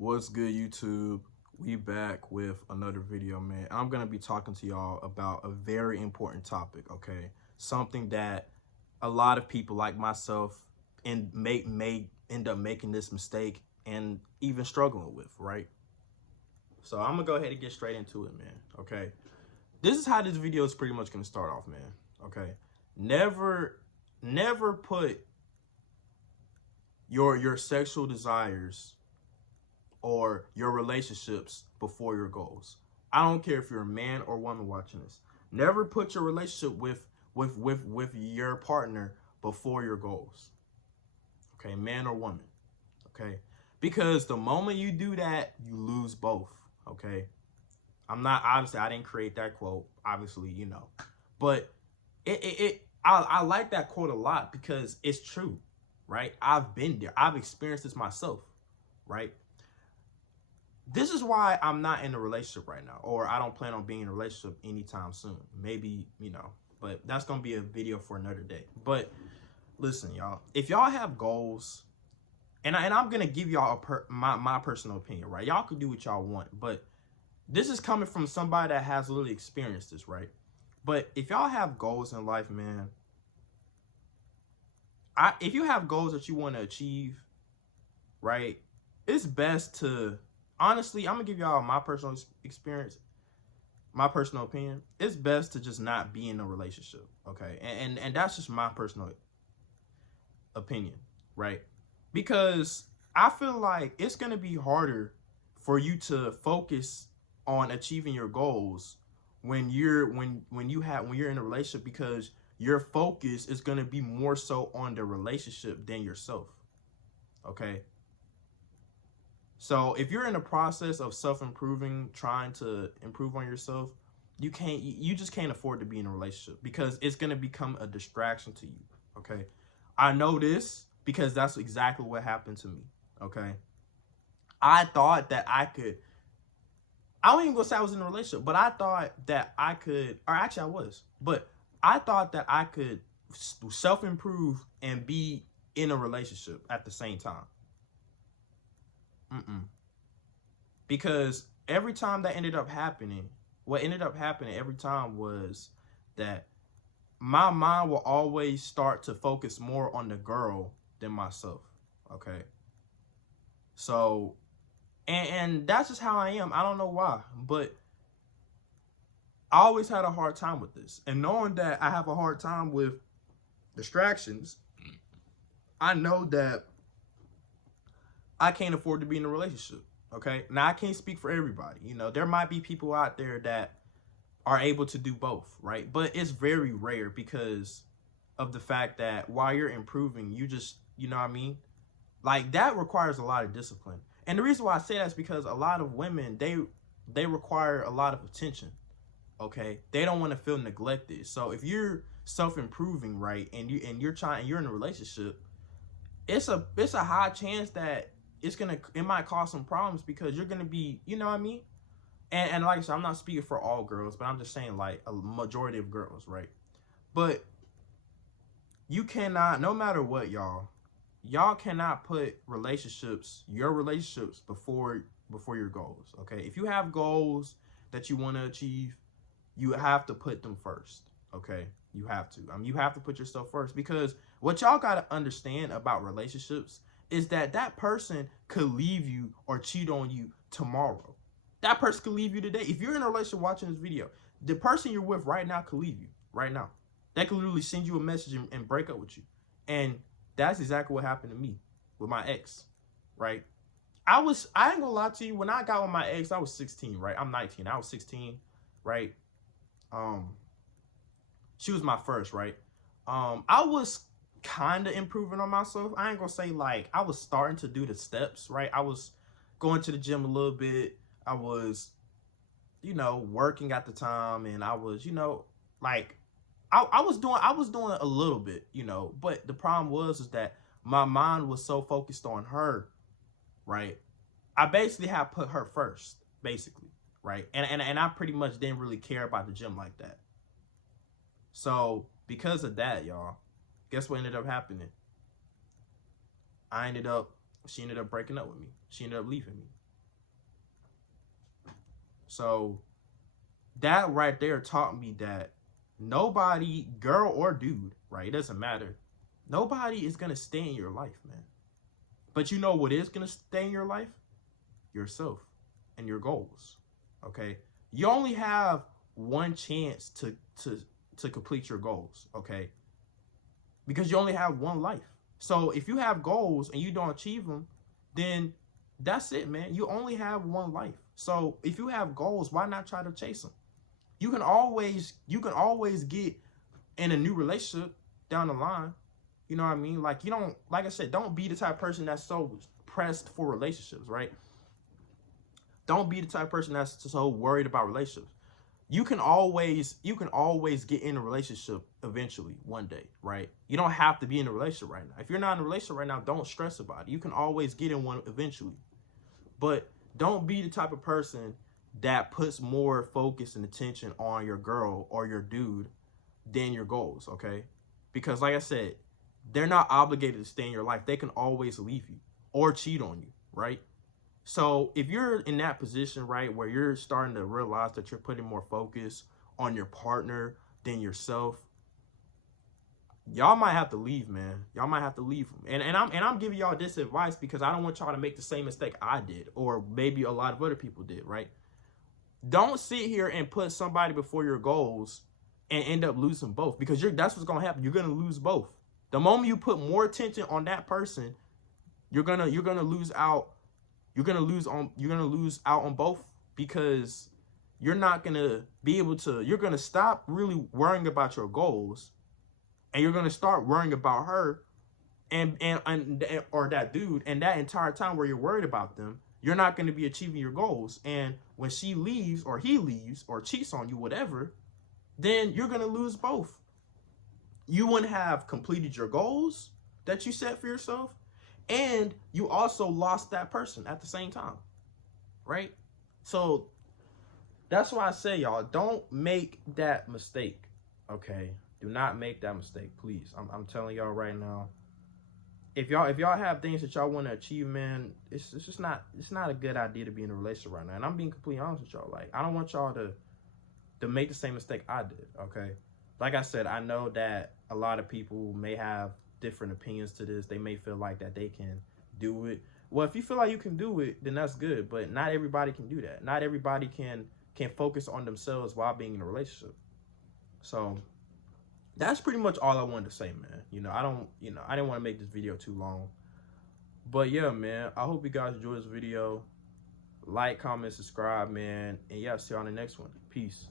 What's good, YouTube? We back with another video, man. I'm gonna be talking to y'all about a very important topic, okay? Something that a lot of people like myself and may end up making this mistake and even struggling with, right? So I'm gonna go ahead and get straight into it, man. Okay. This is how this video is pretty much gonna start off, man. Okay. Never, never put your sexual desires or your relationships before your goals. I don't care if you're a man or woman watching this. Never put your relationship with your partner before your goals. Okay, man or woman. Okay? Because the moment you do that, you lose both. Okay? I didn't create that quote, obviously, But I like that quote a lot because it's true, right? I've been there. I've experienced this myself, right? This is why I'm not in a relationship right now, or I don't plan on being in a relationship anytime soon. Maybe, but that's going to be a video for another day. But listen, y'all, if y'all have goals, and I'm going to give y'all my personal opinion, right? Y'all can do what y'all want, but this is coming from somebody that has literally experienced this, right? But if y'all have goals in life, man, if you have goals that you want to achieve, right, it's best to, honestly, I'm going to give y'all my personal experience, my personal opinion. It's best to just not be in a relationship, okay? And that's just my personal opinion, right? Because I feel like it's going to be harder for you to focus on achieving your goals when you're in a relationship, because your focus is going to be more so on the relationship than yourself. Okay? So if you're in the process of self-improving, trying to improve on yourself, you just can't afford to be in a relationship because it's going to become a distraction to you. Okay? I know this because that's exactly what happened to me. Okay? I thought that I don't even go say I was in a relationship, but I thought that I could, or actually I was, but I thought that I could self-improve and be in a relationship at the same time. Because every time that ended up happening, what ended up happening every time was that my mind will always start to focus more on the girl than myself. Okay. So, and that's just how I am. I don't know why, but I always had a hard time with this. And knowing that I have a hard time with distractions, I know that I can't afford to be in a relationship. Okay. Now, I can't speak for everybody. There might be people out there that are able to do both, right? But it's very rare because of the fact that while you're improving, you just, you know what I mean? Like, that requires a lot of discipline. And the reason why I say that is because a lot of women, they require a lot of attention. Okay? They don't want to feel neglected. So if you're self-improving, right, and you're in a relationship, it's a high chance that it might cause some problems because you're gonna be, you know what I mean? And like I said, I'm not speaking for all girls, but I'm just saying like a majority of girls, right? But you cannot, no matter what, y'all cannot put your relationships before your goals. Okay? If you have goals that you want to achieve, you have to put them first. Okay? You have to. You have to put yourself first, because what y'all got to understand about relationships is that that person could leave you or cheat on you tomorrow. That person could leave you today. If you're in a relationship watching this video, the person you're with right now could leave you right now. They could literally send you a message and break up with you. And that's exactly what happened to me with my ex, right? I ain't gonna lie to you, when I got with my ex, I was 16, right? I'm 19. I was 16, right? Um, she was my first, right? I was kind of improving on myself. I ain't gonna say like I was starting to do the steps, right? I was going to the gym a little bit. I was, working at the time, and I was, like I was doing a little bit, but the problem was is that my mind was so focused on her, right? I basically had put her first, basically, right? And I pretty much didn't really care about the gym like that. So because of that, y'all, guess what ended up happening? She ended up breaking up with me. She ended up leaving me. So that right there taught me that nobody, girl or dude, right? It doesn't matter. Nobody is gonna stay in your life, man. But you know what is gonna stay in your life? Yourself and your goals. Okay. You only have one chance to complete your goals, okay? Because you only have one life. So if you have goals and you don't achieve them, then that's it, man. You only have one life. So if you have goals, why not try to chase them? You can always get in a new relationship down the line. You know what I mean? Like, you don't, like I said, don't be the type of person that's so pressed for relationships, right? Don't be the type of person that's so worried about relationships. You can always get in a relationship eventually one day, right? You don't have to be in a relationship right now. If you're not in a relationship right now, don't stress about it. You can always get in one eventually. But don't be the type of person that puts more focus and attention on your girl or your dude than your goals, okay? Because like I said, they're not obligated to stay in your life. They can always leave you or cheat on you, right? So if you're in that position, right, where you're starting to realize that you're putting more focus on your partner than yourself, y'all might have to leave, man. Y'all might have to leave. And I'm giving y'all this advice because I don't want y'all to make the same mistake I did, or maybe a lot of other people did, right? Don't sit here and put somebody before your goals and end up losing both, because that's what's gonna happen. You're gonna lose both. The moment you put more attention on that person, you're gonna lose out. You're gonna lose out on both, because you're not gonna be able to. You're gonna stop really worrying about your goals, and you're gonna start worrying about her and or that dude. And that entire time where you're worried about them, you're not going to be achieving your goals. And when she leaves or he leaves or cheats on you, whatever, then you're going to lose both. You wouldn't have completed your goals that you set for yourself, and you also lost that person at the same time, right? So that's why I say, y'all, don't make that mistake, okay? Do not make that mistake, please. I'm telling y'all right now. If y'all have things that y'all want to achieve, man, it's just not, it's not a good idea to be in a relationship right now. And I'm being completely honest with y'all. Like, I don't want y'all to make the same mistake I did, okay? Like I said, I know that a lot of people may have different opinions to this. They may feel like that they can do it. Well, if you feel like you can do it, then that's good. But not everybody can do that. Not everybody can focus on themselves while being in a relationship. So that's pretty much all I wanted to say, man. I didn't want to make this video too long. But yeah, man, I hope you guys enjoyed this video. Like, comment, subscribe, man. And yeah, see you on the next one. Peace.